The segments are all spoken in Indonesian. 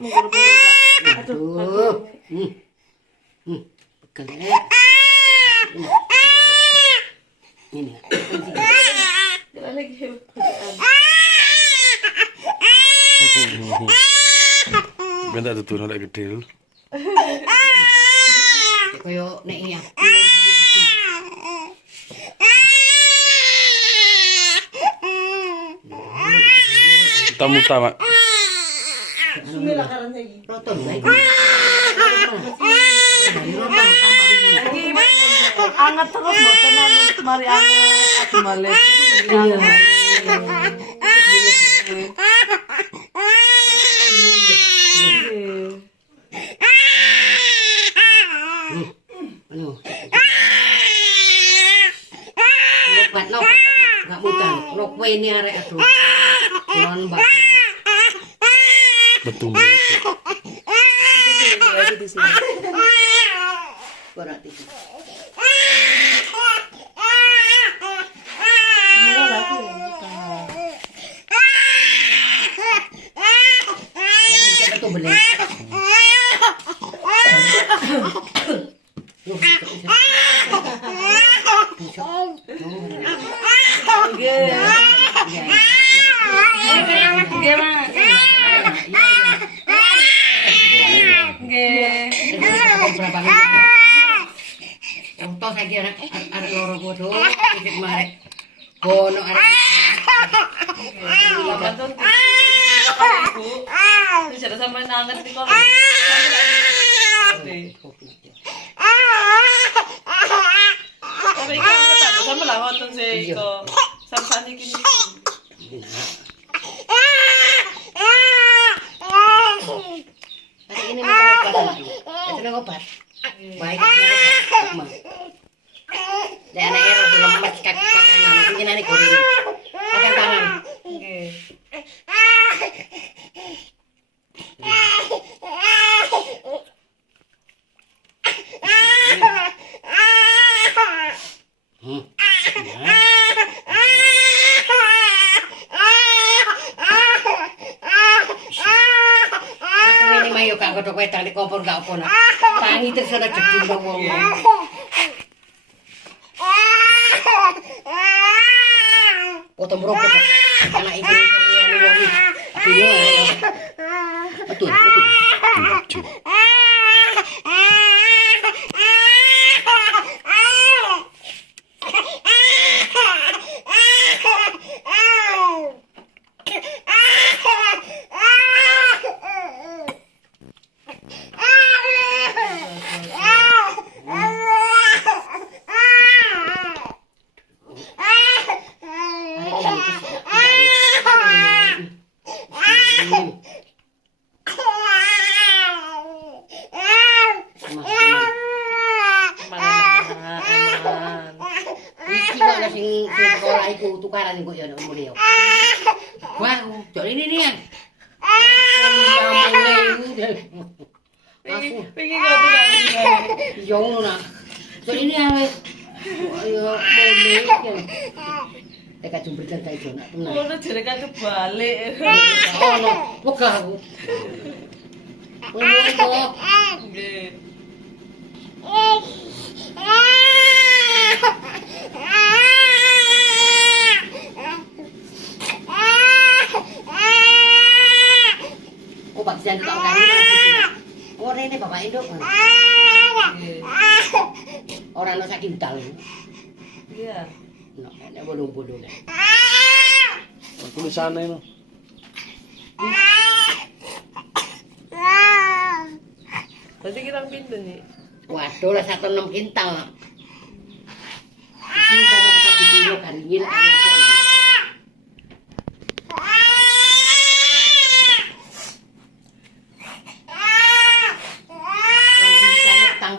Mundur-mundur, Pak. Aduh. Pegel ya. Ini. Jalan lagi. Bentar tuh turun lagi gede. Koyo nek iya. Muta mak. Bismillah karan lagi. Roton baik. Anget terus mboten anu mari anget aku malih. Anu. Lobat enggak mutan. Lokwe ini arek aduh. Non mbak. Betul. Di sini. Berarti. Itu bener. Untung saya kira ada loro bodoh, tidak marek. Bono ada. Bu. Bisa sampai nanget di kok. Tapi kan tak sama lah wonten sih kok. Sampai iki. Hari ini mau obat. Itu obat. Baik. Dan anak harus lemas kanan, mungkin ada goreng. Makan tangan. Nggih. Ini mayo kak godok wedang di kompor gak apa nak. Tangi terus ada jedul wong. Foto merokok. Anak ibu ini wong. Bingung ya. Betul. Sing sekolah iku tukaran iku ya umure yo. Wah, jok ini nih kan. Pengen gak tuh lagi. Yo ngono nak. Jok ini ae. Ayo mule. Eka jumbrikan kae jo nak tenan. Ngono jere kan kebalik. Ono, wegah aku. Ngono. Nggih. Obat jangan kau kan. Oh ini bapak induk. Orang lo sakit dal. Iya. Nek bodoh-bodoh. Tulisannya no. Berarti kita pinten nih. Waduh lah 1,6 kintal. Ini kamu kita video kan gila.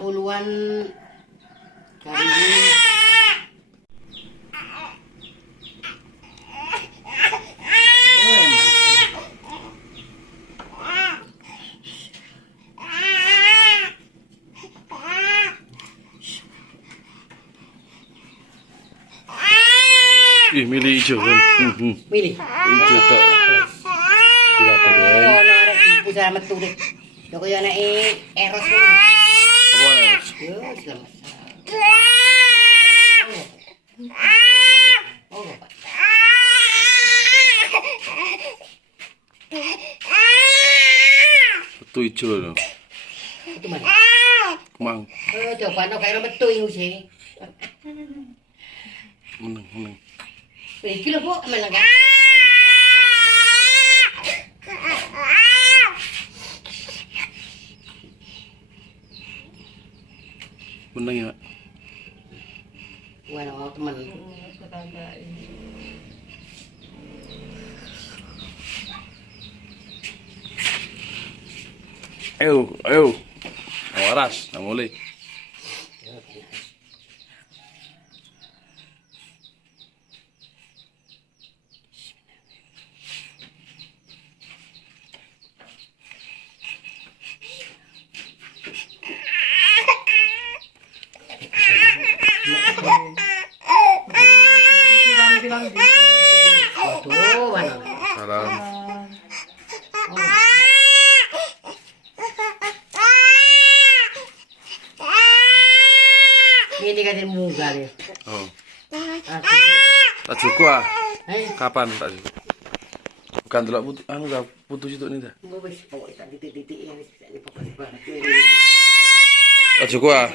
Puluhan dari ini. Ih, milih hijau kan. Milih. Hijau tak. Tidak apa deh. Oh, narek ibu bisa metu deh. Yo kaya nek eros ngono. Apa? Yo selamat. Oh, Pak. Metu ijo lho. Itu mana? Kemang. Coba no kaya metu iku sih. Meneng. Iki lho, Bu, meneng. Meneng ya, Mak. Wah, no, temen. Ayo. Waras, nang mulai. Bilang Waduh, mana? Salam. Ini kan munggah ya. Oh. Aku. Tak cukup ah. Eh, Kapan tak cukup? Bukan delok putus, anu dah putus itu nih dah. gue wis pokoke tak titik-titik ya wis bisa dipokoke banget. Tak cukup ah.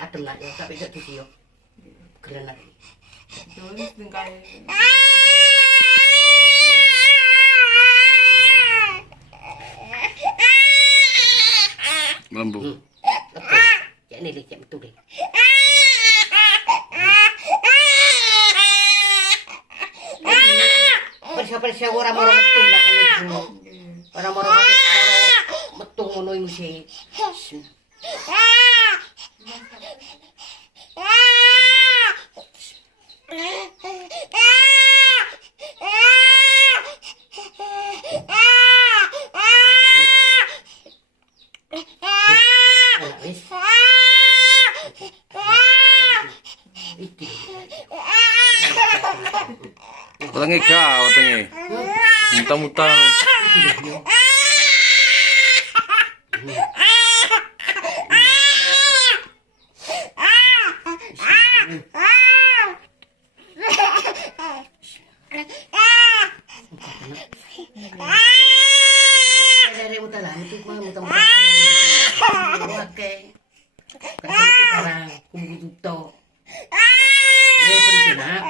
Adem lah ya, tapi gak tuh yo. Gelenak. Terus tingkai. Melembung. Ya ini deh, betul deh. Persia orang mau metung dah kalau orang mau metung ngono iku sih. Wetenge gak wetenge. Muntah-muntah. Dari mutalah itu mah muntah-muntah. Oke. Kan sekarang kudu to. Penting nak.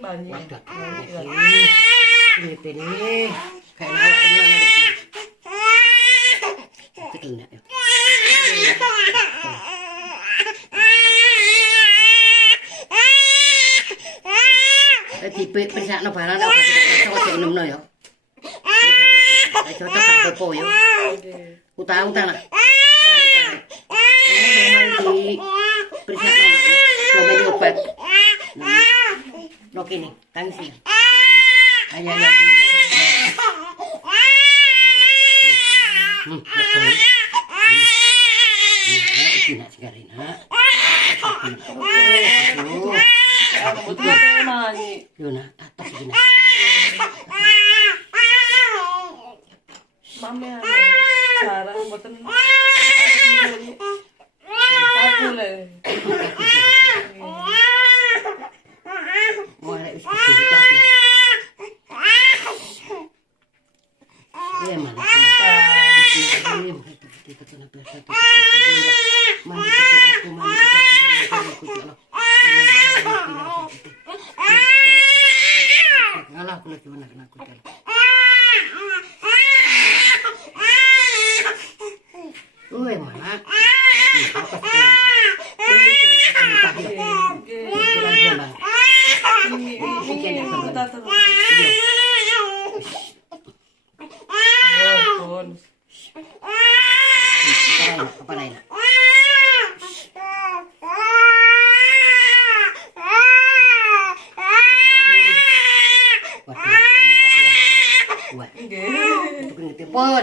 Banyak. Ini kayak awak kemana lagi? Kena ya. Tipe persak no barang no cocok enam no ya. Cocok tak popo ya. Utang lah. Ini persak no. Coba diobat. No kini, tangsi. Ayo. Nak segarin nak. Betul apa nanya? Yuna, atas gini. Mami ada cara buatan aku le. Mulai wis gede tapi. Iya mana? Ini kita kena biasa tuh. Mandi aku mandi aku. Ngalah aku lagi mana kena aku. Woi mana? Apa sih? Ini kita terus. Apa lain? nggih. Untuk ngetipun.